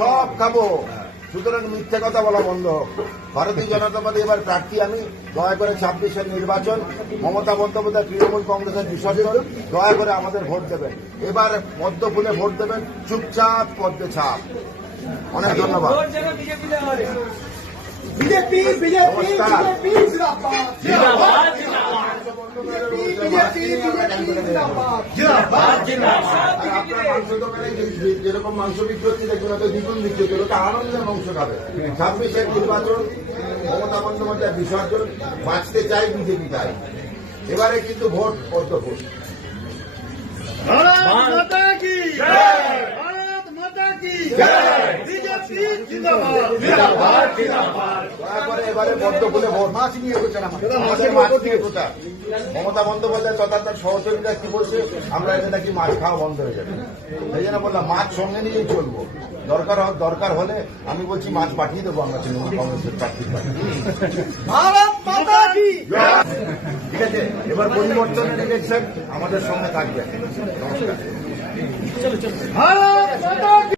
সব খাবো, সুতরাং মিথ্যে কথা বলা বন্ধ হোক। ভারতীয় জনতা পার্টি এবার প্রার্থী আমি, দয়া করে 26-এর নির্বাচন, মমতা বন্দ্যোপাধ্যায় তৃণমূল কংগ্রেসের বিসর্জন, দয়া করে আমাদের ভোট দেবেন। এবার পদ্ম ফুলে ভোট দেবেন, চুপচাপ পদ্মে ছাপ। অনেক ধন্যবাদ। বিজেপি বিজেপি বিজেপি জিন্দাবাদ জিন্দাবাদ বিজেপি বিজেপি জিন্দাবাদ জিন্দাবাদ জিন্দাবাদ। আপনার মাংস দোকানে যেরকম মাংস বিক্রি হচ্ছে দেখুন, হয়তো দ্বিগুণ বিক্রি হচ্ছে, ওটা আনন্দের মাংস খাবে। 26-এর নির্বাচন, মমতা বন্দ্যোপাধ্যায় বিসর্জন, বাঁচতে চাই বিজেপি চাই। এবারে কিন্তু ভোট পদ্ম ফুল। ভারত মাতা কি জয়, ভারত মাতা কি জয়, বিজেপি জিন্দাবাদ জিন্দাবাদ জিন্দাবাদ। দয়া করে এবারে পদ্ম ফুলে ভোট। মাছ নিয়ে প্রচার, আমাদের মাছ নিয়ে প্রচার। মমতা বন্দ্যোপাধ্যায় তথা তার সহযোগীরা কি বলছে, আমরা এতে নাকি মাছ খাওয়া বন্ধ হয়ে যাবে। সেই জন্য বললাম মাছ সঙ্গে নিয়েই চলবো। দরকার হলে আমি বলছি মাছ পাঠিয়ে দেবো আমরা তৃণমূল কংগ্রেসের প্রার্থীর কাছে। ভারত মাতা কি ঠিক আছে, এবার পরিবর্তনের ইলেকশন আমাদের সঙ্গে থাকবে। নমস্কার। ভারত মাতা কি।